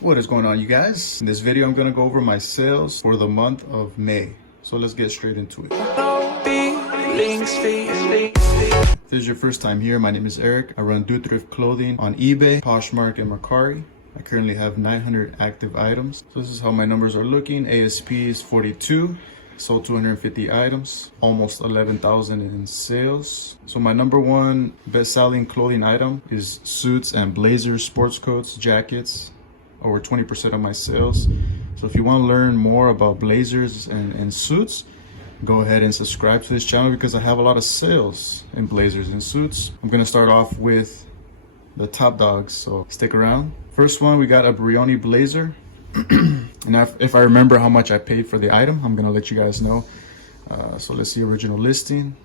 What is going on, you guys? In this video, I'm gonna go over my sales for the month of May. So let's get straight into it. If this is your first time here, my name is Eric. I run Do Thrift Clothing on eBay, Poshmark, and Mercari. I currently have 900 active items. So this is how my numbers are looking. ASP is 42. Sold 250 items, almost 11,000 in sales. So my number one best-selling clothing item is suits and blazers, sports coats, jackets. Over 20% of my sales. So if you want to learn more about blazers and suits, go ahead and subscribe to this channel because I have a lot of sales in blazers and suits. I'm gonna start off with the top dogs, so stick around. First one, we got a Brioni blazer. And if I remember how much I paid for the item, I'm gonna let you guys know. So let's see original listing.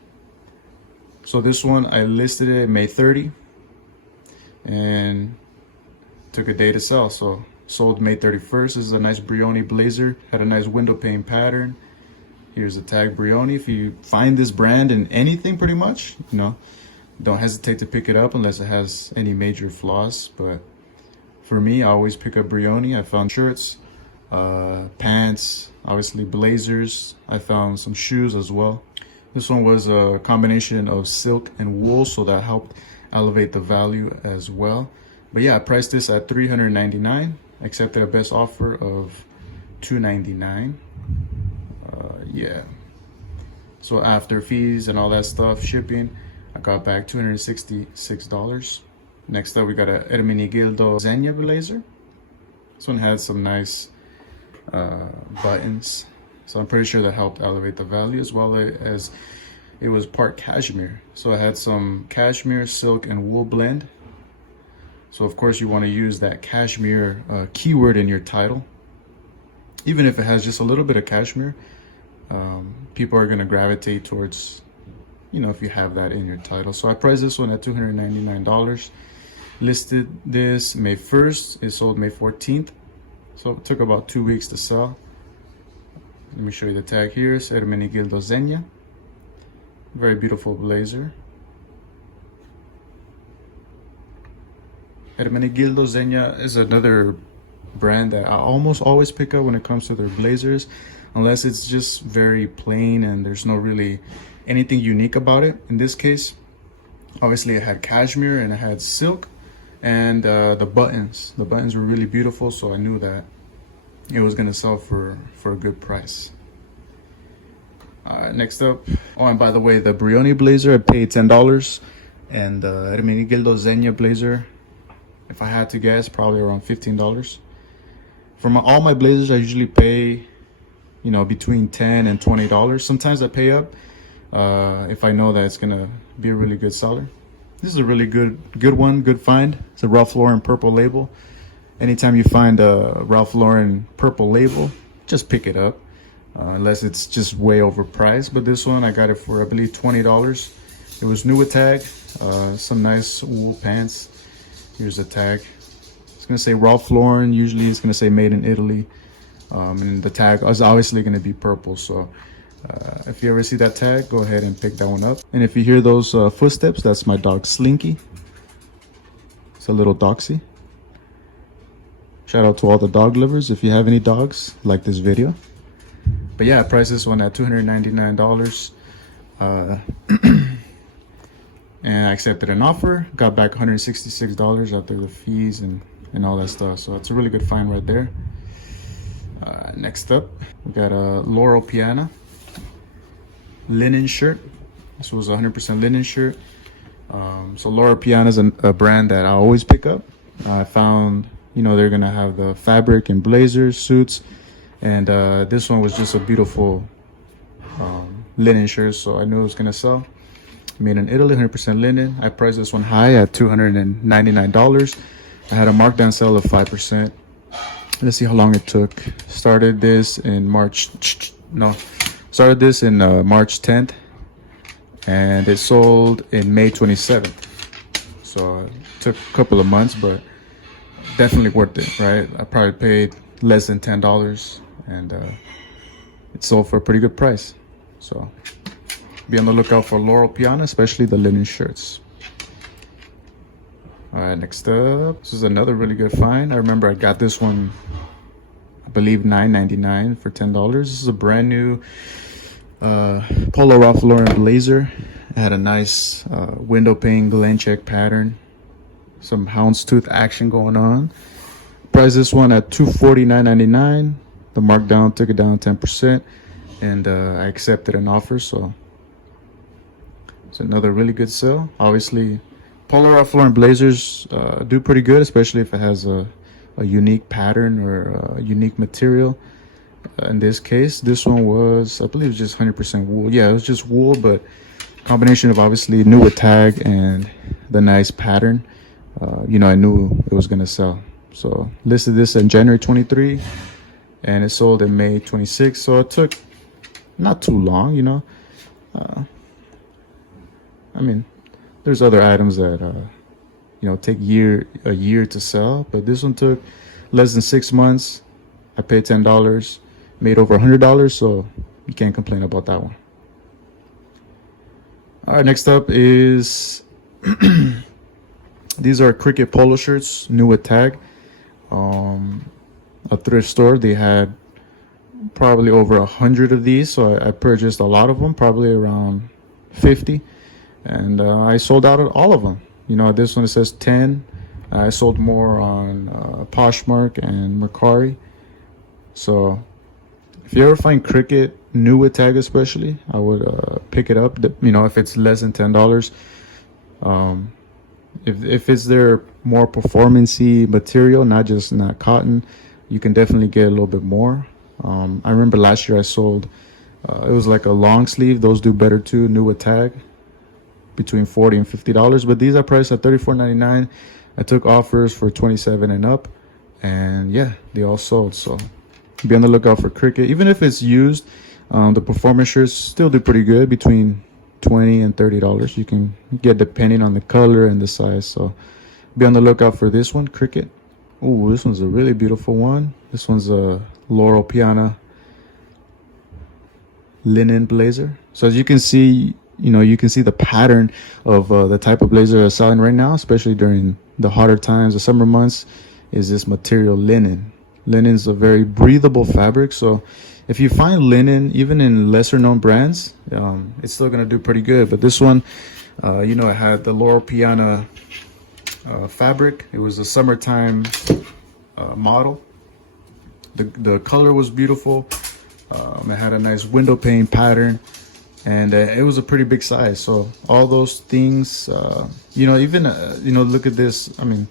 So this one, I listed it May 30 and took a day to sell, so sold May 31st. This is a nice Brioni blazer, had a nice window pane pattern. Here's the tag Brioni. If you find this brand in anything, pretty much, you know, don't hesitate to pick it up unless it has any major flaws. But for me, I always pick up Brioni. I found shirts, pants, obviously blazers. I found some shoes as well. This one was a combination of silk and wool, so that helped elevate the value as well. But yeah, I priced this at $399. Accepted a best offer of $299. Yeah. So after fees and all that stuff, shipping, I got back $266. Next up, we got a Ermenegildo Zegna blazer. This one had some nice buttons. So I'm pretty sure that helped elevate the value, as well as it was part cashmere. So I had some cashmere, silk, and wool blend. So of course you want to use that cashmere keyword in your title. Even if it has just a little bit of cashmere, people are going to gravitate towards, you know, if you have that in your title. So I priced this one at $299. Listed this May 1st. It sold May 14th. So it took about 2 weeks to sell. Let me show you the tag here. It's Ermenegildo Zegna. Very beautiful blazer. Ermenegildo Zegna is another brand that I almost always pick up when it comes to their blazers, unless it's just very plain and there's no really anything unique about it. In this case, obviously it had cashmere and it had silk, and the buttons were really beautiful, so I knew that it was gonna sell for a good price. Next up, oh, and by the way, the Brioni blazer I paid $10, and the Ermenegildo Zegna blazer, if I had to guess, probably around $15. For all my blazers, I usually pay, you know, between $10 and $20. Sometimes I pay up if I know that it's gonna be a really good seller. This is a really good one, good find. It's a Ralph Lauren purple label. Anytime you find a Ralph Lauren purple label, just pick it up, unless it's just way overpriced. But this one, I got it for, I believe, $20. It was new with tag, some nice wool pants. Here's the tag. It's gonna say Ralph Lauren. Usually it's gonna say made in Italy. And the tag is obviously gonna be purple. So if you ever see that tag, go ahead and pick that one up. And if you hear those footsteps, that's my dog Slinky. It's a little doxy. Shout out to all the dog lovers. If you have any dogs, like this video. But yeah, I priced this one at $299. And I accepted an offer, got back $166 after the fees and all that stuff. So it's a really good find right there. Next up, we got a Loro Piana linen shirt. This was a 100% linen shirt. So Loro Piana is a brand that I always pick up. I found, you know, they're gonna have the fabric and blazers, suits, and this one was just a beautiful linen shirt, so I knew it was gonna sell. Made in Italy, 100% linen. I priced this one high at $299. I had a markdown sale of 5%. Let's see how long it took. Started this in March 10th, and it sold in May 27th. So it took a couple of months, but definitely worth it, right? I probably paid less than $10, and it sold for a pretty good price. So be on the lookout for Loro Piana, especially the linen shirts. All right, next up, this is another really good find. I remember I got this one, I believe $9.99 for $10. This is a brand new Polo Ralph Lauren blazer. It had a nice window pane Glen check pattern, some houndstooth action going on. Priced this one at $249.99. The markdown took it down 10%, and I accepted an offer, so it's another really good sale. Obviously, Polo Ralph Lauren blazers do pretty good, especially if it has a unique pattern or a unique material. In this case, this one was, I believe, it was just 100% wool. Yeah, it was just wool, but combination of obviously new with tag and the nice pattern. You know, I knew it was gonna sell. So listed this in January 23, and it sold in May 26. So it took not too long, you know. I mean, there's other items that you know, take a year to sell, but this one took less than 6 months. I paid $10, made over $100, so you can't complain about that one. All right, next up is these are Cricket polo shirts, new with tag. A thrift store, they had probably over 100 of these, so I purchased a lot of them, probably around 50, and I sold out of all of them. You know, this one it says 10. I sold more on Poshmark and Mercari. So if you ever find Cricket new with tag, especially, I would pick it up. You know, if it's less than $10. If it's their more performance-y material, not cotton, you can definitely get a little bit more. I remember last year I sold, it was like a long sleeve. Those do better too, new with tag, between $40 and $50. But these are priced at $34.99. I took offers for $27 and up, and yeah, they all sold. So be on the lookout for Cricket. Even if it's used, the performance shirts still do pretty good, between $20 and $30 you can get, depending on the color and the size. So be on the lookout for this one, Cricket. Oh, this one's a really beautiful one. This one's a Laurel Piana linen blazer. So as you can see, you know, you can see the pattern of the type of blazer that's selling right now, especially during the hotter times, the summer months, is this material linen. Linen's a very breathable fabric, so if you find linen even in lesser known brands, it's still gonna do pretty good. But this one, you know, it had the Laurel Piana fabric. It was a summertime model. The color was beautiful. It had a nice window pane pattern, and it was a pretty big size. So all those things, you know, even you know, look at this. I mean,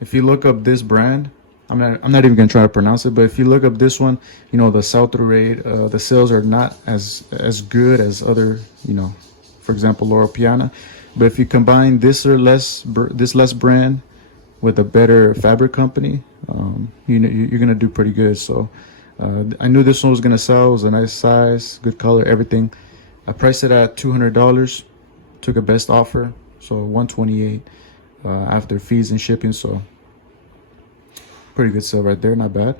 if you look up this brand, I'm not even gonna try to pronounce it, but if you look up this one, you know, the sell-through rate, the sales are not as good as other, you know, for example, Laurel Piana. But if you combine this less brand with a better fabric company, you know, you're gonna do pretty good. So I knew this one was gonna sell. It was a nice size, good color, everything. I priced it at $200. Took a best offer, so $128 after fees and shipping. So pretty good sale right there, not bad.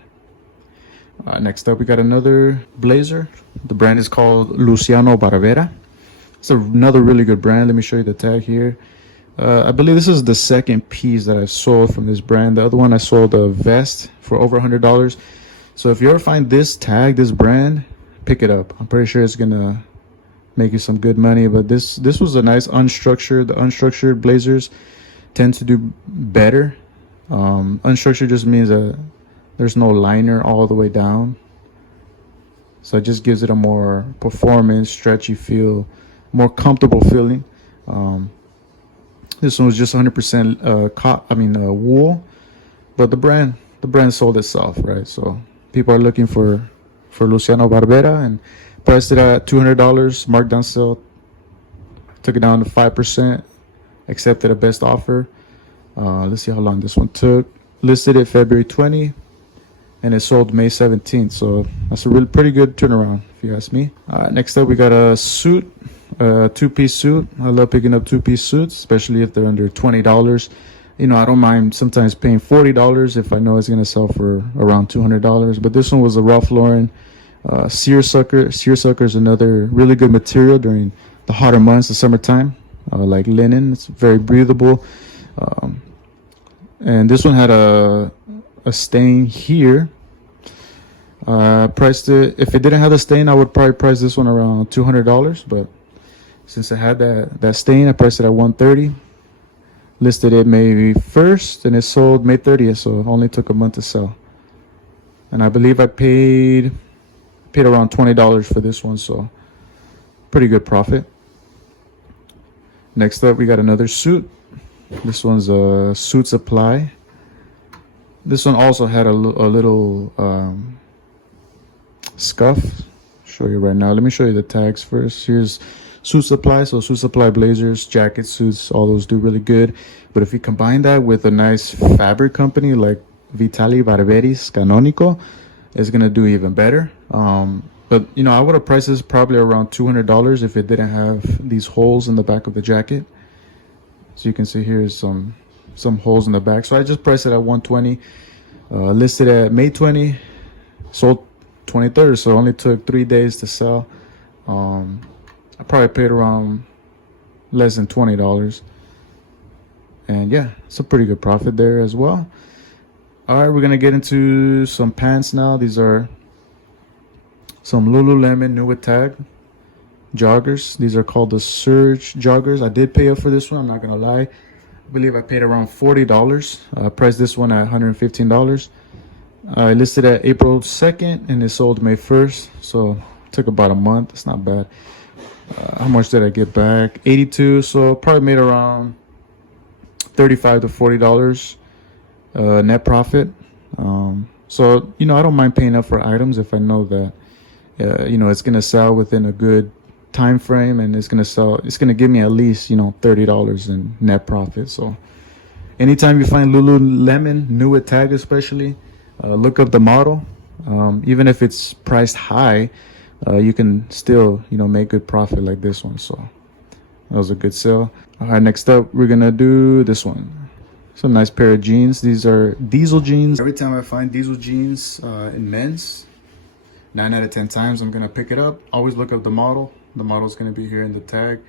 Next up, we got another blazer. The brand is called Luciano Barbera. It's another really good brand. Let me show you the tag here. I believe this is the second piece that I've sold from this brand. The other one I sold a vest for over $100. So if you ever find this tag, this brand, pick it up. I'm pretty sure it's gonna make you some good money. But this was a nice unstructured. The unstructured blazers tend to do better. Unstructured just means that there's no liner all the way down, so it just gives it a more performance, stretchy feel, more comfortable feeling. This one was just 100% wool, but the brand sold itself, right? So people are looking for Luciano Barbera, and priced it at $200. Markdown sale, took it down to 5%, accepted a best offer. Let's see how long this one took. Listed it February 20, and it sold May 17th. So that's a really pretty good turnaround, if you ask me. Next up, we got a suit, a two-piece suit. I love picking up two-piece suits, especially if they're under $20. You know, I don't mind sometimes paying $40 if I know it's gonna sell for around $200. But this one was a Ralph Lauren seersucker. Seersucker is another really good material during the hotter months, the summertime. Like linen, it's very breathable. And this one had a stain here. Priced it, if it didn't have the stain, I would probably price this one around $200, but since it had that stain, I priced it at $130. Listed it May 1st and it sold May 30th, so it only took a month to sell. And I believe I paid around $20 for this one, so pretty good profit. Next up, we got another suit. This one's a suit supply. This one also had a little scuff. Show you right now. Let me show you the tags first. Here's suit supply. So suit supply blazers, jacket suits, all those do really good. But if you combine that with a nice fabric company like Vitali Barberi's Canonico, it's gonna do even better. But you know, I would have priced this probably around $200 if it didn't have these holes in the back of the jacket. So you can see here's some holes in the back. So I just priced it at $120. Listed at May 20, sold 23rd, so it only took 3 days to sell. I probably paid around less than $20. And yeah, it's a pretty good profit there as well. All right, we're gonna get into some pants now. These are some Lululemon new with tag joggers. These are called the Surge joggers. I did pay up for this one, I'm not gonna lie. I believe I paid around $40. Priced this one at $115. I listed at April 2nd and it sold May 1st, so it took about a month. It's not bad. How much did I get back? 82, so probably made around $35 to $40 net profit. So you know, I don't mind paying up for items if I know that you know, it's gonna sell within a good time frame and it's gonna give me at least, you know, $30 in net profit. So anytime you find Lululemon new with tag, especially look up the model. Even if it's priced high, you can still, you know, make good profit like this one. So that was a good sale. All right, next up we're gonna do this one. Some nice pair of jeans. These are diesel jeans. Every time I find diesel jeans in men's, 9 out of 10 times I'm gonna pick it up. Always look up the model. The model's gonna be here in the tag.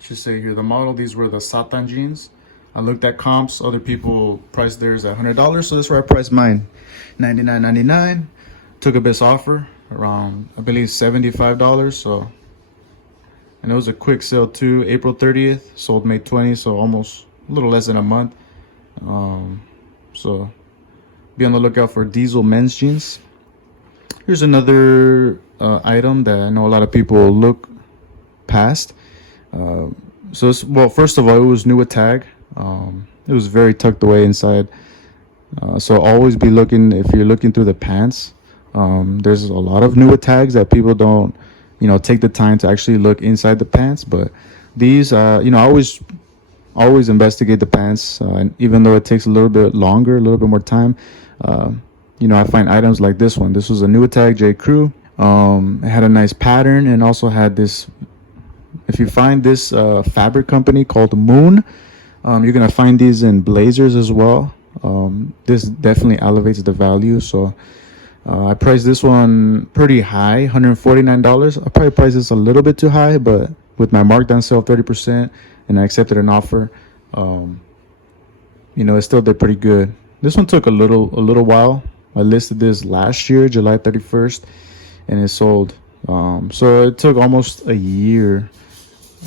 Should say here the model. These were the Satan jeans. I looked at comps. Other people priced theirs at $100, so that's where I priced mine, $99.99. Took a best offer around, I believe, $75. So, and it was a quick sale too. April 30th, sold May 20, so almost a little less than a month. So be on the lookout for diesel men's jeans. Here's another item that I know a lot of people look past. So it's, well, first of all, it was new with tag. It was very tucked away inside. So always be looking, if you're looking through the pants. There's a lot of new with tags that people don't, you know, take the time to actually look inside the pants. But these, you know, I always investigate the pants, and even though it takes a little bit longer, a little bit more time, you know, I find items like this one. This was a new tag J. Crew. It had a nice pattern and also had this. If you find this fabric company called Moon, you're gonna find these in blazers as well. This definitely elevates the value. So I priced this one pretty high, $149. I probably priced this a little bit too high, but with my markdown sale 30%, and I accepted an offer, you know, it still did pretty good. This one took a little while. I listed this last year, July 31st, and it sold. So it took almost a year,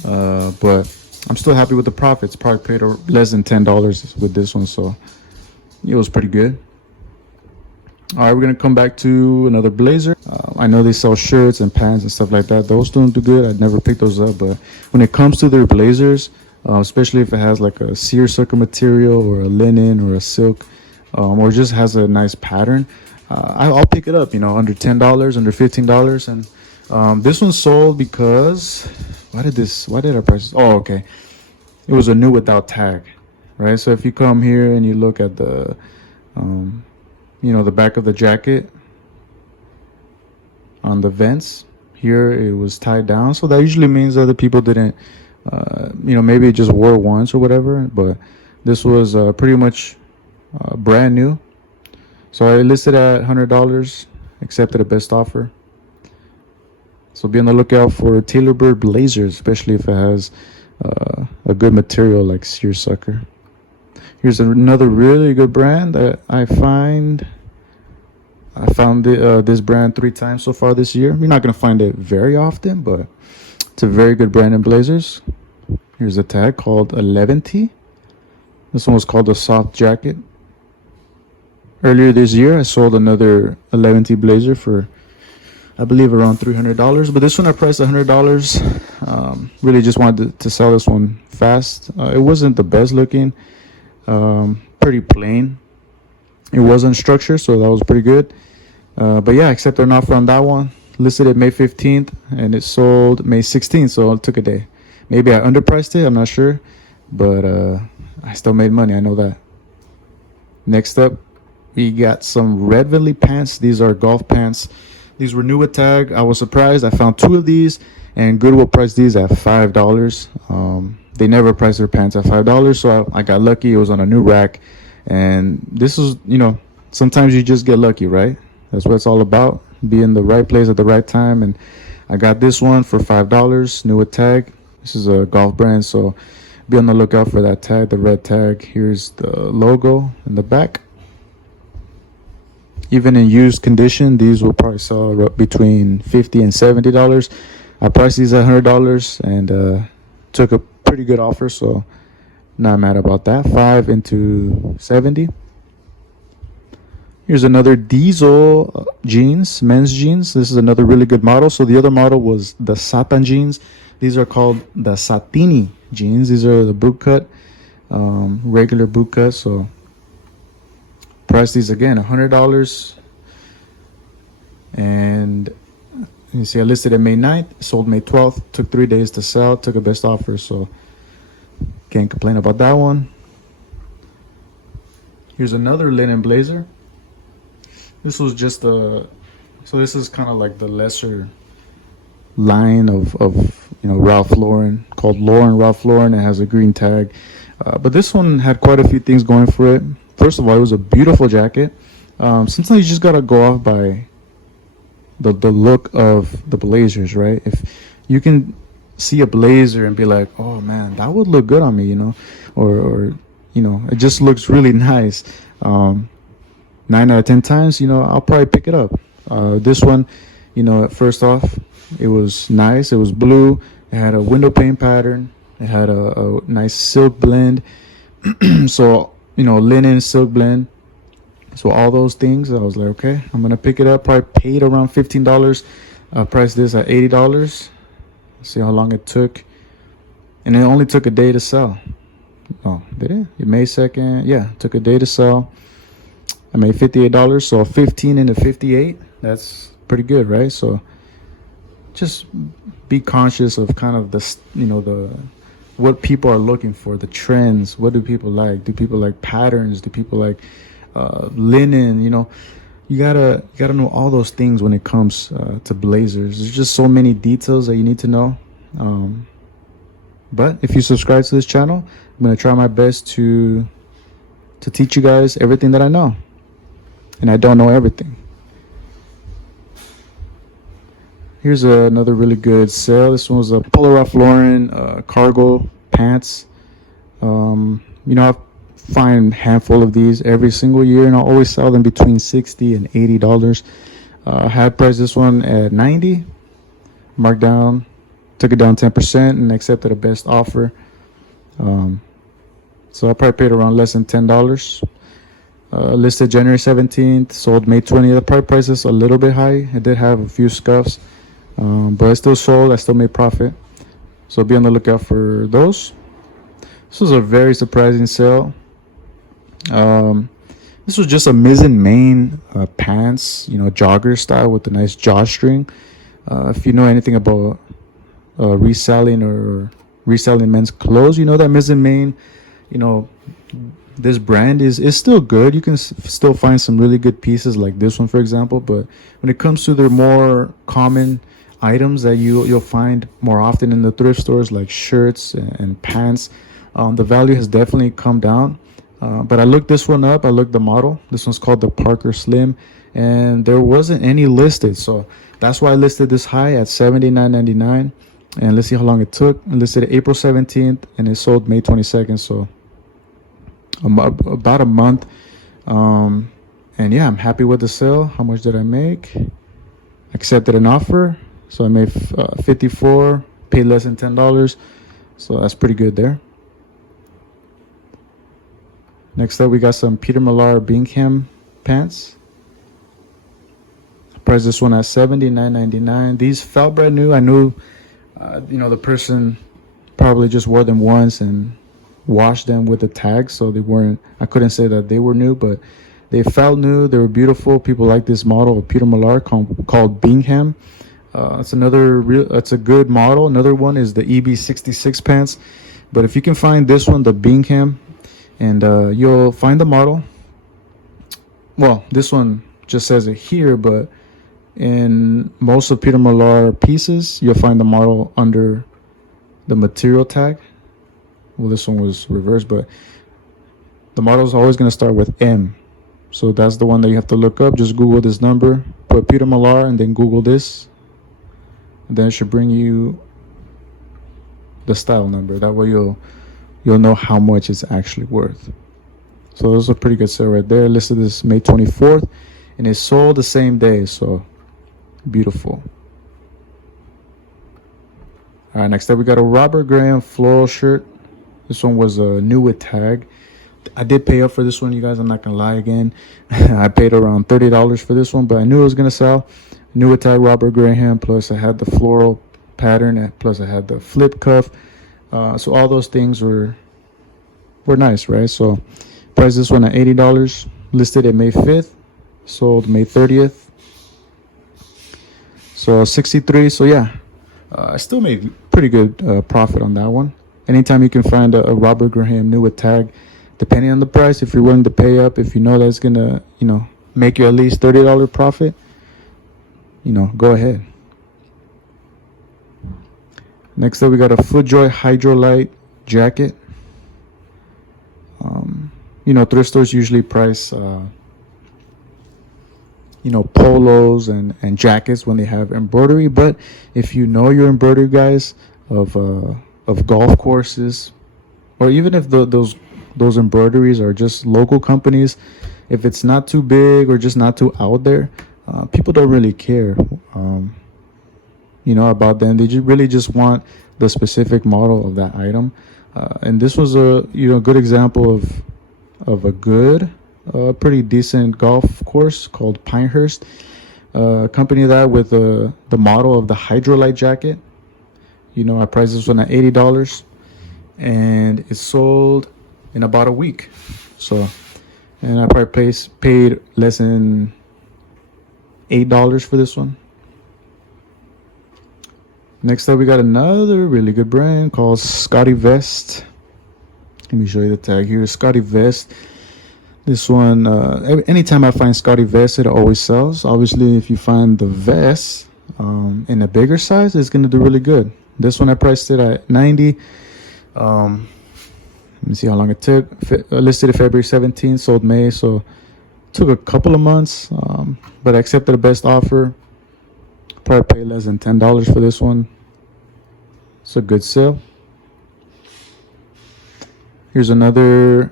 but I'm still happy with the profits. Probably paid less than $10 with this one, so it was pretty good. All right, we're gonna come back to another blazer. I know they sell shirts and pants and stuff like that. Those don't do good. I'd never pick those up, but when it comes to their blazers, especially if it has like a seersucker material or a linen or a silk, or just has a nice pattern, I'll pick it up, you know, under $10, under $15. And this one sold because, why did I price? Oh, okay. It was a new without tag, right? So if you come here and you look at the, you know, the back of the jacket on the vents here, it was tied down. So that usually means other people didn't, you know, maybe it just wore once or whatever. But this was pretty much brand new. So I listed at $100, accepted a best offer. So be on the lookout for Tailored blazers, especially if it has a good material like seersucker. Here's another really good brand that I found this brand 3 times so far this year. You're not gonna find it very often, but it's a very good brand in blazers. Here's a tag called 11T. This one was called a soft jacket. Earlier this year, I sold another 11T blazer for, I believe, around $300. But this one I priced $100. Really just wanted to sell this one fast. It wasn't the best looking. Pretty plain. It wasn't structured, so that was pretty good. But yeah, I accepted an offer on that one. Listed it May 15th, and it sold May 16th, so it took a day. Maybe I underpriced it, I'm not sure. But I still made money, I know that. Next up, we got some red Vinley pants. These are golf pants. These were new with tag. I was surprised. I found 2 of these, and Goodwill priced these at $5. They never priced their pants at $5, so I got lucky. It was on a new rack, and this is, sometimes you just get lucky, right? That's what it's all about, be in the right place at the right time. And I got this one for $5, new with tag. This is a golf brand, so be on the lookout for that tag, the red tag. Here's the logo in the back. Even in used condition, these will probably sell between $50 and $70. I priced these at $100 and took a pretty good offer, so not mad about that. 5 into 70. Here's another diesel jeans, men's jeans. This is another really good model. So the other model was the Satan jeans. These are called the Satini jeans. These are the boot cut, regular boot cut. So price these again $100, and you see I listed it May 9th, sold May 12th, took 3 days to sell, took a best offer, so can't complain about that one. Here's another linen blazer. This was just so this is kind of like the lesser line of Ralph Lauren, called Ralph Lauren. It has a green tag, but this one had quite a few things going for it. First of all, it was a beautiful jacket. Sometimes you just gotta go off by the look of the blazers, right? If you can see a blazer and be like, oh man, that would look good on me, or it just looks really nice. 9 out of 10 times, I'll probably pick it up. This one, first off, it was nice. It was blue. It had a window pane pattern. It had a nice silk blend. So linen, silk blend. So all those things, I was like, okay, I'm gonna pick it up. Probably paid around $15. I priced this at $80. See how long it took, and it only took a day to sell. Oh, did it? May 2nd. Yeah, took a day to sell. I made $58. So 15 into 58. That's pretty good, right? So just be conscious of kind of the what people are looking for, the trends. What do people like? Do people like patterns? Do people like linen? You gotta know all those things when it comes to blazers. There's just so many details that you need to know. But if you subscribe to this channel, I'm gonna try my best to teach you guys everything that I know, and I don't know everything. Here's another really good sale. This one was a Polo Ralph Lauren cargo pants. I find a handful of these every single year, and I always sell them between $60 and $80. I had priced this one at $90, marked down, took it down 10%, and accepted a best offer. So I probably paid around less than $10. Listed January 17th, sold May 20th. I probably priced this a little bit high. It did have a few scuffs. But I still sold. I still made profit. So be on the lookout for those. This was a very surprising sale. This was just a mizzen pants, jogger style with a nice drawstring. If you know anything about reselling or reselling men's clothes, that mizzen this brand is still good. You can still find some really good pieces like this one, for example. But when it comes to the more common items that you'll find more often in the thrift stores, like shirts and pants, the value has definitely come down. But I looked this one up. I looked the model. This one's called the Parker Slim, and there wasn't any listed, so that's why I listed this high at $79.99. And let's see how long it took. It listed April 17th and it sold May 22nd. So about a month. And yeah, I'm happy with the sale. How much did I make? Accepted an offer. So I made 54, paid less than $10. So that's pretty good there. Next up, we got some Peter Millar Bingham pants. I priced this one at $79.99. These felt brand new. I knew, the person probably just wore them once and washed them with the tag, so I couldn't say that they were new, but they felt new. They were beautiful. People like this model of Peter Millar called Bingham. It's a good model. Another one is the EB66 pants, but if you can find this one, the Bingham, and you'll find the model. Well, this one just says it here, but in most of Peter Millar pieces, you'll find the model under the material tag. Well, this one was reversed, but the model is always going to start with M. So that's the one that you have to look up. Just Google this number, put Peter Millar, and then Google this. And then it should bring you the style number. That way you'll know how much it's actually worth. So it was a pretty good sale right there. Listed this May 24th, and it sold the same day. So beautiful. All right, next up we got a Robert Graham floral shirt. This one was new with tag. I did pay up for this one, you guys. I'm not gonna lie again. I paid around $30 for this one, but I knew it was gonna sell. New with tag Robert Graham. Plus I had the floral pattern. Plus I had the flip cuff. So all those things were nice, right? So priced this one at $80. Listed at May 5th. Sold May 30th. So 63. So yeah, I still made pretty good profit on that one. Anytime you can find a Robert Graham new with tag, depending on the price, if you're willing to pay up, if you know that's gonna, make you at least $30 profit, go ahead. Next up, we got a FootJoy Hydrolite jacket. Thrift stores usually price, polos and jackets when they have embroidery. But if you know your embroidery guys of golf courses, or even if those embroideries are just local companies, if it's not too big or just not too out there, people don't really care, about them. They really just want the specific model of that item. And this was a good example of a good, pretty decent golf course called Pinehurst. Accompany that with the model of the Hydrolite jacket. I priced this one at $80, and it sold in about a week. So, and I probably paid less than $8 for this one. Next up, we got another really good brand called Scotty Vest. Let me show you the tag here. Scotty Vest. This one, anytime I find Scotty Vest, it always sells. Obviously, if you find the vest in a bigger size, it's going to do really good. This one I priced it at $90. Let me see how long it took. Listed it February 17th, sold May, so it took a couple of months, but I accepted the best offer. Probably paid less than $10 for this one. It's a good sale. Here's another,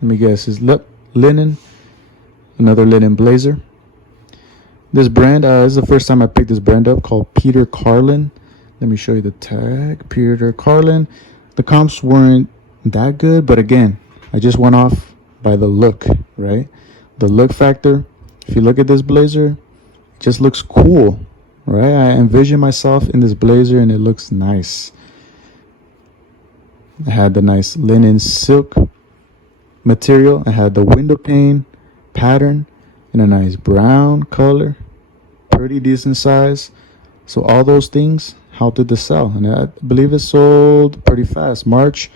let me guess, is linen. Another linen blazer. This brand, this is the first time I picked this brand up, called Peter Carlin. Let me show you the tag. Peter Carlin. The comps weren't that good, but again, I just went off by the look, right? The look factor. If you look at this blazer, it just looks cool, right? I envision myself in this blazer and it looks nice. I had the nice linen silk material. I had the window pane pattern in a nice brown color, pretty decent size. So all those things helped it to sell, and I believe it sold pretty fast. March,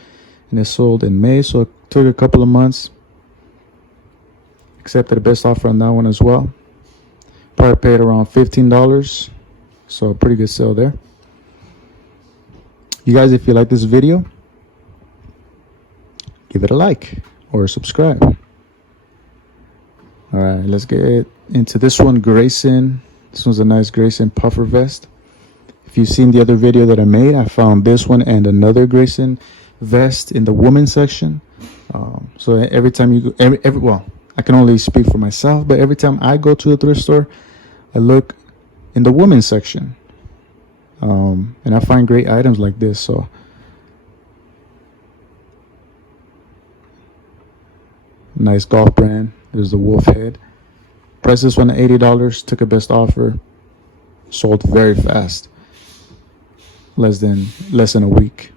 and it sold in May, so it took a couple of months. Accepted the best offer on that one as well. Probably paid around $15, so a pretty good sale there. You guys, if you like this video, give it a like or subscribe. All right, let's get into this one. Grayson. This one's a nice Grayson puffer vest. If you've seen the other video that I made, I found this one and another Grayson vest in the women's section. So every time you go, well, I can only speak for myself, but every time I go to a thrift store, I look in the women's section, and I find great items like this. So nice golf brand. There's the wolf head. Priced this one at $80. Took a best offer. Sold very fast. Less than a week.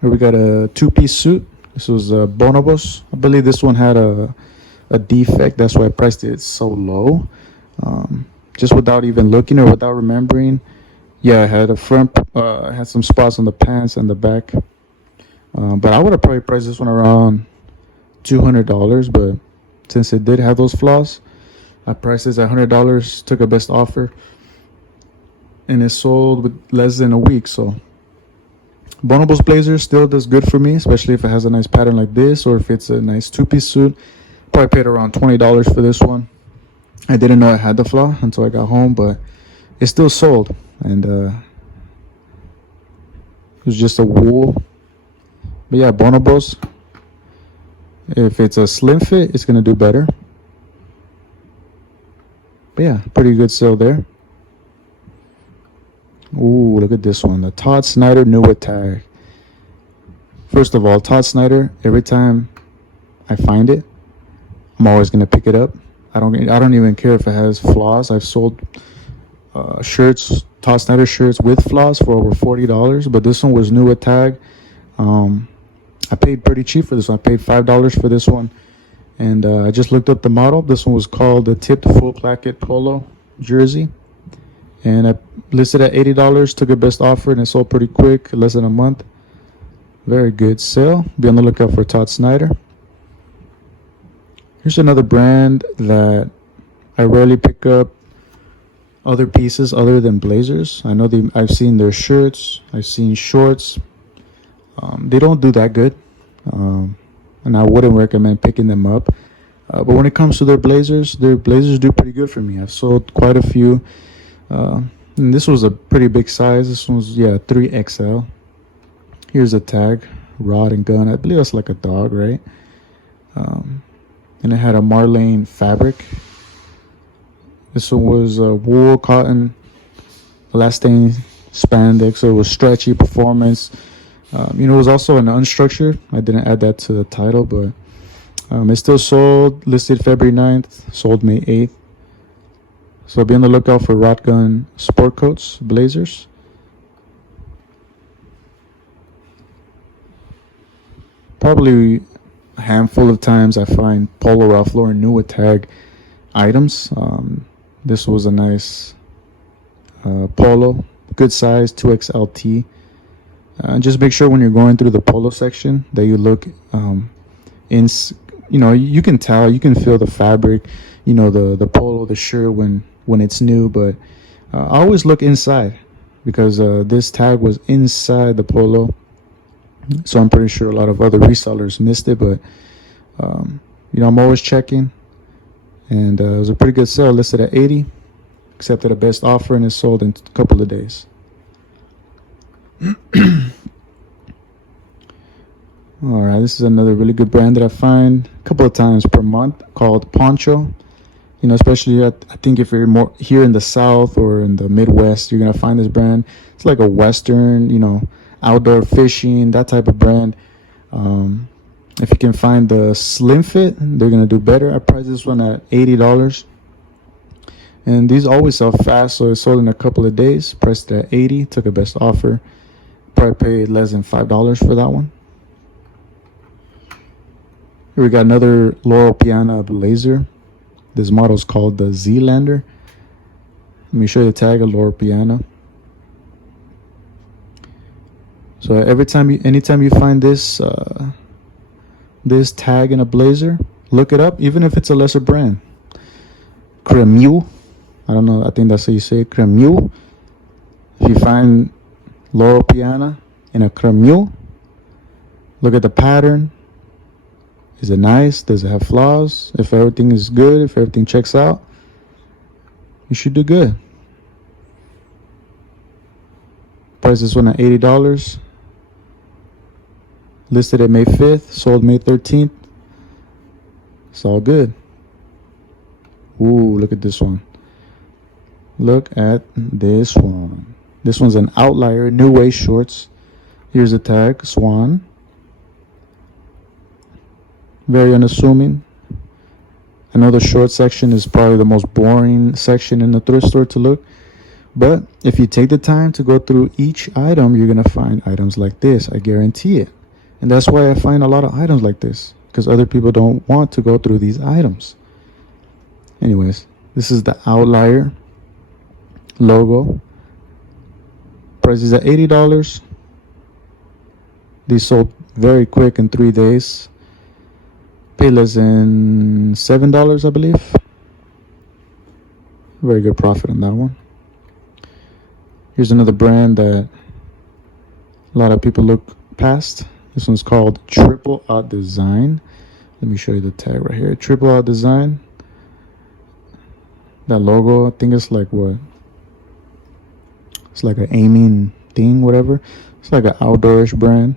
Here we got a two-piece suit. This was a bonobos. I believe this one had a defect. That's why I priced it so low. Just without even looking or without remembering. Yeah, I had a front, had some spots on the pants and the back. But I would have probably priced this one around $200. But since it did have those flaws, I priced it at $100. Took a best offer. And it sold with less than a week. So bonobos blazer still does good for me, especially if it has a nice pattern like this, or if it's a nice two-piece suit. Probably paid around $20 for this one. I didn't know it had the flaw until I got home, but it still sold. And it was just a wool. But yeah, bonobos, if it's a slim fit, it's gonna do better. But yeah, pretty good sale there. Ooh, look at this one. The Todd Snyder Newer tag. First of all, Todd Snyder, every time I find it, I'm always going to pick it up. I don't even care if it has flaws. I've sold shirts, Todd Snyder shirts with flaws for over $40, but this one was new with tag. I paid pretty cheap for this one. I paid $5 for this one. And I just looked up the model. This one was called the tipped full placket polo jersey. And I listed at $80, took a best offer, and it sold pretty quick, less than a month. Very good sale. Be on the lookout for Todd Snyder. Here's another brand that I rarely pick up other pieces other than blazers. I know I've seen their shirts, I've seen shorts. They don't do that good, and I wouldn't recommend picking them up. But when it comes to their blazers do pretty good for me. I've sold quite a few. And this was a pretty big size. This one was 3XL. Here's a tag, rod and gun. I believe that's like a dog, right? And it had a Marlane fabric. This one was wool, cotton, elastane, spandex. So it was stretchy performance. It was also an unstructured. I didn't add that to the title, but it still sold. Listed February 9th, sold May 8th. So be on the lookout for rod gun sport coats, blazers. Probably a handful of times I find Polo Ralph Lauren Newer tag items. This was a nice polo, good size, 2XLT. Just make sure when you're going through the polo section that you look you can tell, you can feel the fabric, the polo, the shirt when it's new, but I always look inside because this tag was inside the polo. So I'm pretty sure a lot of other resellers missed it, but I'm always checking. And it was a pretty good sale, listed at $80, accepted a best offer, and it sold in a couple of days. All right, this is another really good brand that I find a couple of times per month, called Poncho. Especially I think if you're more here in the South or in the Midwest, you're gonna find this brand. It's like a Western, outdoor fishing, that type of brand. If you can find the slim fit, they're gonna do better. I priced this one at $80, and these always sell fast, so it sold in a couple of days. Priced it at $80, took a best offer. Probably paid less than $5 for that one. Here we got another Laurel Piana blazer. This model is called the Zealander. Let me show you the tag of Laurel Piana. So anytime you find this this tag in a blazer, look it up, even if it's a lesser brand. Cremule, I don't know, I think that's how you say it, Cremule. If you find Laurel Piana in a Cremule, look at the pattern. Is it nice? Does it have flaws? If everything is good, if everything checks out, you should do good. Priced this one at $80. Listed at May 5th, sold May 13th. It's all good. Ooh, look at this one. Look at this one. This one's an outlier, new waist shorts. Here's the tag, Swan. Very unassuming. I know the short section is probably the most boring section in the thrift store to look, but if you take the time to go through each item, you're gonna find items like this. I guarantee it. And that's why I find a lot of items like this, because other people don't want to go through these items. Anyways, this is the outlier logo. Price is at $80. These sold very quick in 3 days. Paid less than $7, I believe. Very good profit on that one. Here's another brand that a lot of people look past. This one's called Triple Out Design. Let me show you the tag right here. Triple Out Design. That logo, I think it's like what? It's like an aiming thing, whatever. It's like an outdoorish brand.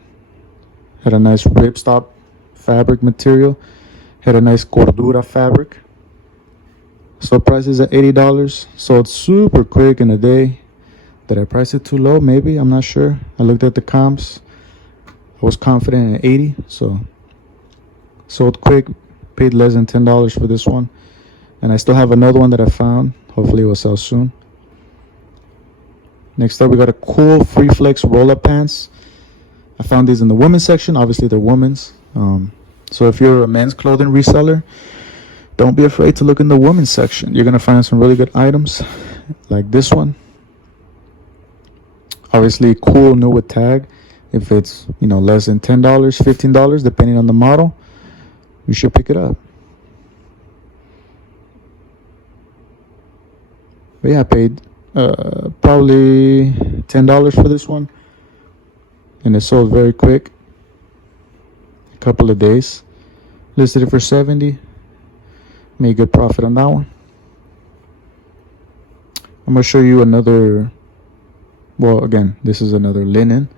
Had a nice ripstop fabric material. Had a nice cordura fabric. So price is at $80. Sold super quick in a day. Did I price it too low? Maybe, I'm not sure. I looked at the comps. I was confident at 80, so sold quick. Paid less than $10 for this one. And I still have another one that I found. Hopefully it will sell soon. Next up, we got a cool free flex roll-up pants. I found these in the women's section. Obviously, they're women's. So if you're a men's clothing reseller, don't be afraid to look in the women's section. You're going to find some really good items like this one. Obviously, cool, new with tag. If it's, less than $10, $15, depending on the model, you should pick it up. But yeah, I paid probably $10 for this one, and it sold very quick. A couple of days. Listed it for $70. Made good profit on that one. I'm gonna show you another. Well, again, this is another linen,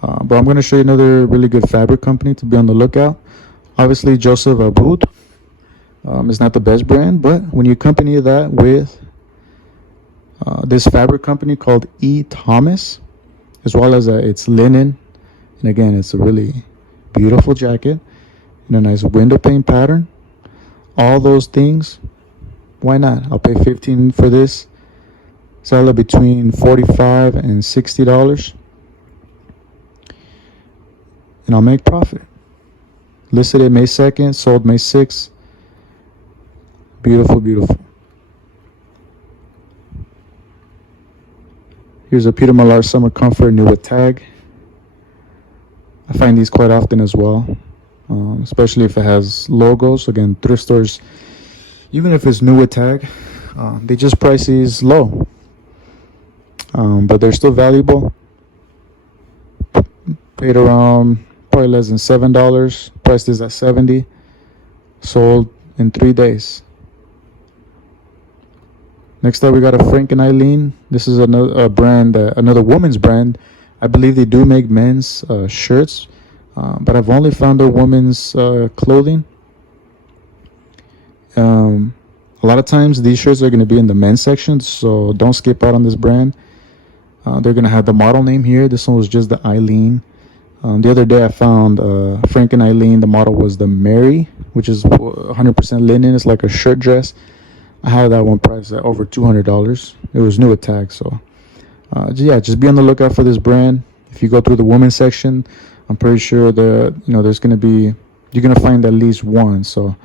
but I'm gonna show you another really good fabric company to be on the lookout. Obviously, Joseph Abboud is not the best brand, but when you accompany that with this fabric company called E. Thomas, as well as it's linen, and again, it's a really beautiful jacket in a nice window pane pattern. All those things, why not? I'll pay $15 for this. Sell it between $45 and $60, and I'll make profit. Listed at May 2nd, sold May 6th. Beautiful, beautiful. Here's a Peter Millar Summer Comfort new with tag. I find these quite often as well, especially if it has logos. Again, thrift stores, even if it's new with tag, they just price these low, but they're still valuable. Paid around probably less than $7. Priced is at $70. Sold in 3 days. Next up, we got a Frank and Eileen. This is another brand, another woman's brand. I believe they do make men's shirts, but I've only found a woman's clothing. A lot of times these shirts are going to be in the men's section, so don't skip out on this brand. They're going to have the model name here. This one was just the Eileen. The other day I found Frank and Eileen. The model was the Mary, which is 100% linen. It's like a shirt dress. I had that one priced at over $200. It was new with tag, so yeah, just be on the lookout for this brand. If you go through the women's section, I'm pretty sure that there's gonna be, you're gonna find at least one. So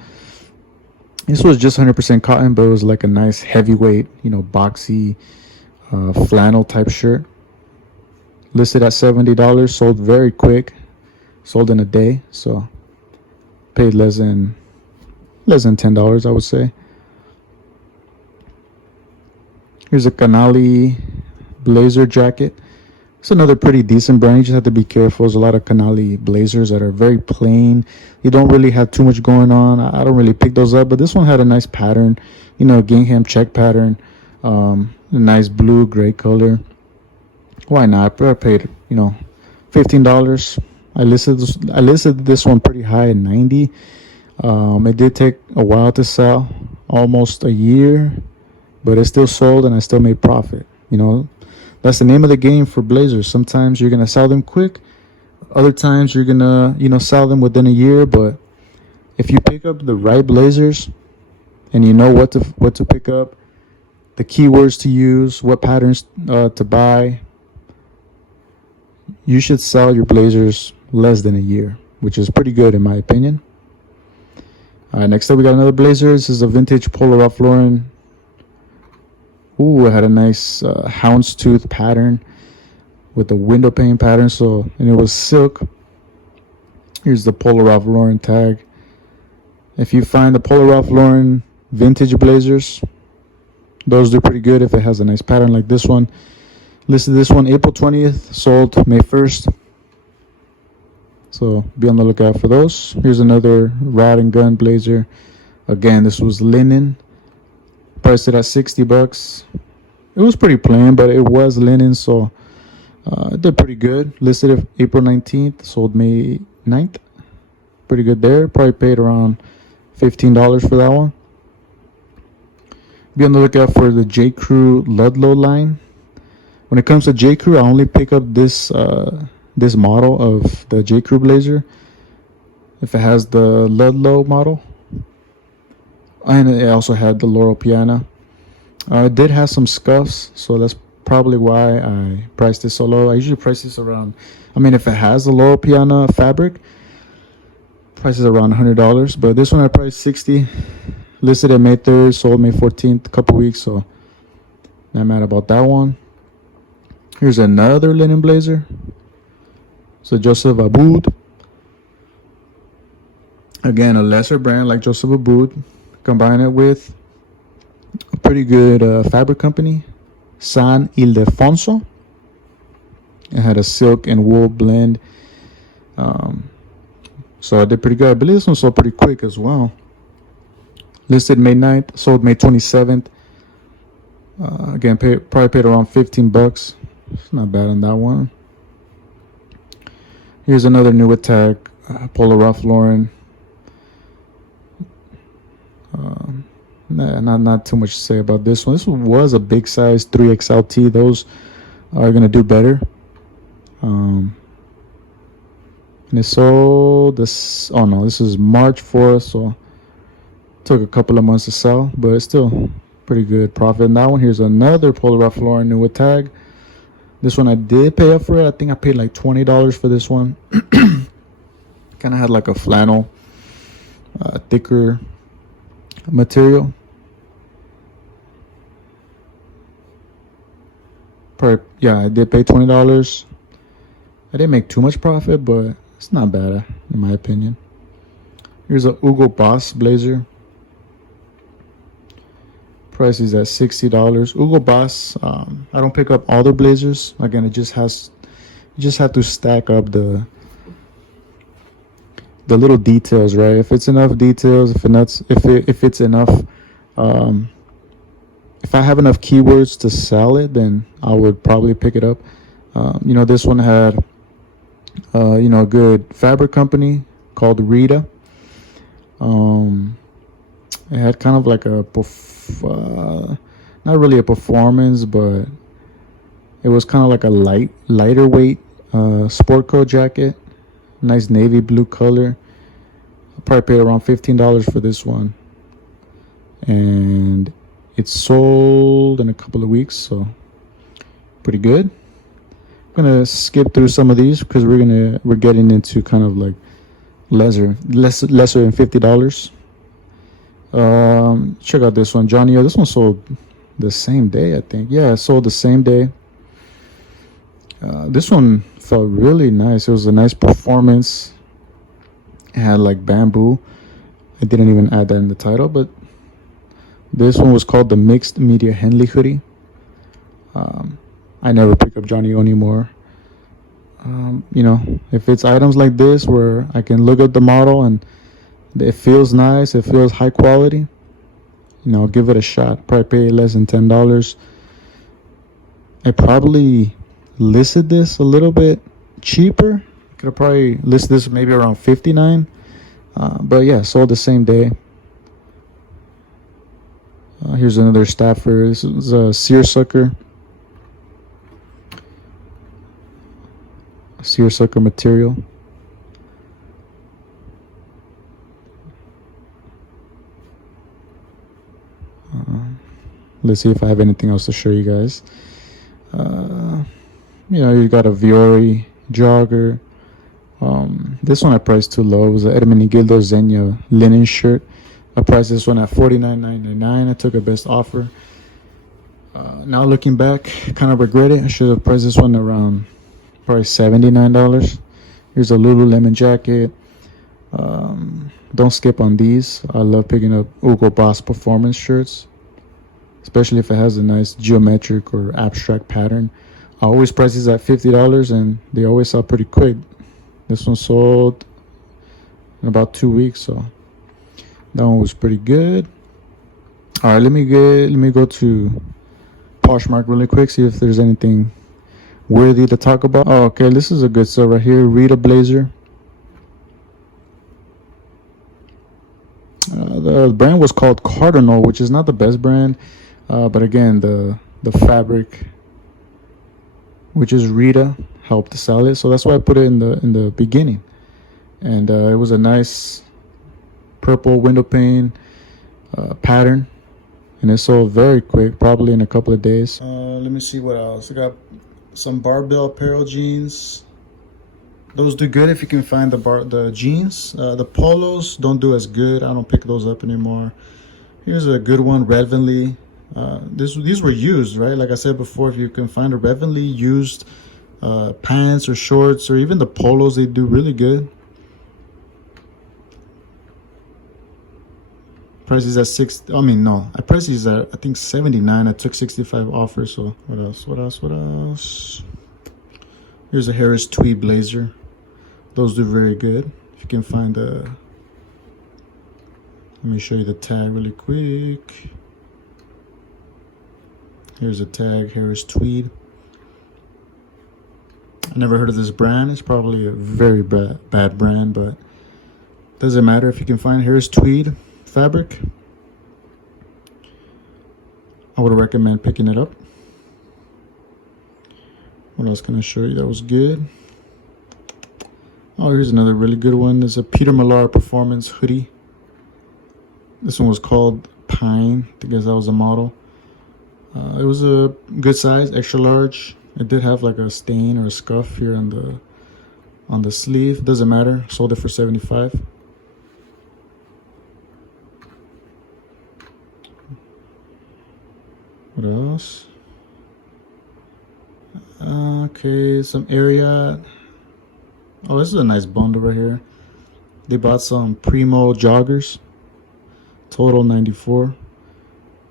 this was just 100% cotton, but it was like a nice heavyweight, boxy flannel type shirt. Listed at $70, sold very quick, sold in a day. So paid less than $10, I would say. Here's a Canali blazer jacket. It's another pretty decent brand. You just have to be careful. There's a lot of Canali blazers that are very plain. You don't really have too much going on. I don't really pick those up, but this one had a nice pattern, gingham check pattern, a nice blue gray color. Why not? I paid, $15. I listed this one pretty high at 90. It did take a while to sell, almost a year, but it still sold and I still made profit. That's the name of the game for blazers. Sometimes you're gonna sell them quick, other times you're gonna sell them within a year. But if you pick up the right blazers and you know what to pick up, the keywords to use, what patterns to buy, you should sell your blazers less than a year, which is pretty good in my opinion. All right, next up we got another blazer. This is a vintage Polo Ralph Lauren. Ooh, it had a nice houndstooth pattern with the window pane pattern. And it was silk. Here's the Polo Ralph Lauren tag. If you find the Polo Ralph Lauren vintage blazers, those do pretty good if it has a nice pattern like this one. Listed this one April 20th, sold May 1st. So be on the lookout for those. Here's another rod and gun blazer. Again, this was linen. Priced it at $60. It was pretty plain, but it was linen, so it did pretty good. Listed it April 19th, sold May 9th. Pretty good there. Probably paid around $15 for that one. Be on the lookout for the J. Crew Ludlow line. When it comes to J. Crew, I only pick up this model of the J. Crew blazer if it has the Ludlow model, and it also had the Laurel Piana. It did have some scuffs, so that's probably why I priced it so low. I usually price this around, if it has the Laurel Piana fabric, price is around $100, but this one I priced $60. Listed at May 3rd, sold May 14th, a couple weeks, so not mad about that one. Here's another linen blazer. So Joseph Abboud. Again, a lesser brand like Joseph Abboud. Combine it with a pretty good fabric company, San Ildefonso. It had a silk and wool blend. So I did pretty good. I believe this one sold pretty quick as well. Listed May 9th, sold May 27th. Again, probably paid around $15. It's not bad on that one. Here's another new attack, Polo Ralph Lauren. Not too much to say about this one. This one was a big size 3XLT. Those are gonna do better. And it sold this. Oh no, this is March 4th, so took a couple of months to sell, but it's still pretty good profit in that one. Here's another Polo Ralph Lauren new tag. This one I did pay up for it. I think I paid like $20 for this one. Kind of had like a flannel, thicker material. I did pay $20. I didn't make too much profit, but it's not bad in my opinion. Here's a Hugo Boss blazer. Price is at $60. Hugo Boss, I don't pick up all their blazers. Again, you just have to stack up the little details, right? If it's enough details, if it's enough, if I have enough keywords to sell it, then I would probably pick it up. This one had a good fabric company called Rita. It had kind of like not really a performance, but it was kind of like a lighter weight sport coat jacket. Nice navy blue color. I probably paid around $15 for this one, and it sold in a couple of weeks, so pretty good. I'm gonna skip through some of these because we're getting into kind of like lesser than $50. Check out this one, Johnny O. This one sold the same day, I think. Yeah, it sold the same day. This one felt really nice. It was a nice performance. It had like bamboo. I didn't even add that in the title, but this one was called the Mixed Media Henley hoodie. I never pick up Johnny O anymore. If it's items like this where I can look at the model and it feels nice, it feels high quality, give it a shot. Probably pay less than $10. I probably listed this a little bit cheaper. Could have probably listed this maybe around 59, but yeah, sold the same day. Here's another staffer. This is a seersucker. Seersucker material. Let's see if I have anything else to show you guys. You know, you got a Viore jogger. This one I priced too low. It was an Ermenegildo Zegna linen shirt. I priced this one at $49.99. I took a best offer. Now looking back, kind of regret it. I should have priced this one around probably $79. Here's a Lululemon jacket. Don't skip on these. I love picking up Hugo Boss performance shirts, especially if it has a nice geometric or abstract pattern. I always price these at $50 and they always sell pretty quick. This one sold in about 2 weeks, so that one was pretty good. All right, let me go to Poshmark really quick, see if there's anything worthy to talk about. Oh, okay, this is a good sale right here. Rita blazer. The brand was called Cardinal, which is not the best brand, but again, the fabric, which is Rita, helped to sell it, so that's why I put it in the beginning. And it was a nice purple window pane pattern, and it sold very quick, probably in a couple of days. Let me see what else. I got some barbell apparel jeans. Those do good if you can find the jeans. The polos don't do as good. I don't pick those up anymore. Here's a good one, Reselling. These were used, right? Like I said before, if you can find a Reselling used pants or shorts or even the polos, they do really good. Price is at I priced these at I think 79. I took 65 offers. So what else? Here's a Harris tweed blazer. Those do very good. If you can find let me show you the tag really quick. Here's a tag, Harris tweed. I never heard of this brand. It's probably a very bad brand, but doesn't matter. If you can find Harris tweed fabric, I would recommend picking it up. What else can I show you that was good? Oh, here's another really good one. There's a Peter Millar Performance hoodie. This one was called Pine, because that was a model. It was a good size, extra large. It did have like a stain or a scuff here on the sleeve. Doesn't matter. Sold it for 75. What else? Okay, some area. Oh, this is a nice bundle right here. They bought some Primo joggers. Total 94.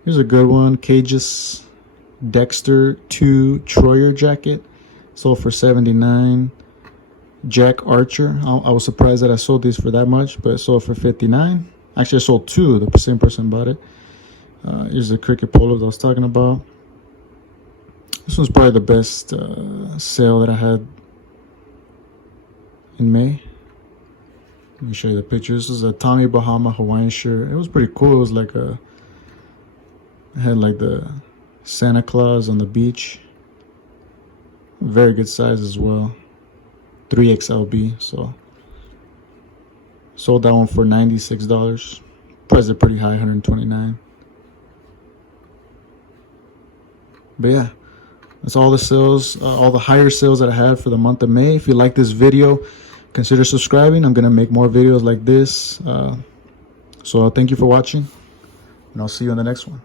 Here's a good one. Cage's Dexter 2 Troyer jacket. Sold for 79. Jack Archer. I was surprised that I sold these for that much, but it sold for 59. Actually, I sold two. The same person bought it. Here's the cricket polo that I was talking about. This one's probably the best sale that I had in May. Let me show you the picture. This is a Tommy Bahama Hawaiian shirt. It was pretty cool. It was like it had like the Santa Claus on the beach. Very good size as well. 3XLB. So sold that one for $96. Price is pretty high, $129. But yeah, that's all the sales, all the higher sales that I had for the month of May. If you like this video, consider subscribing. I'm gonna make more videos like this. So thank you for watching, and I'll see you in the next one.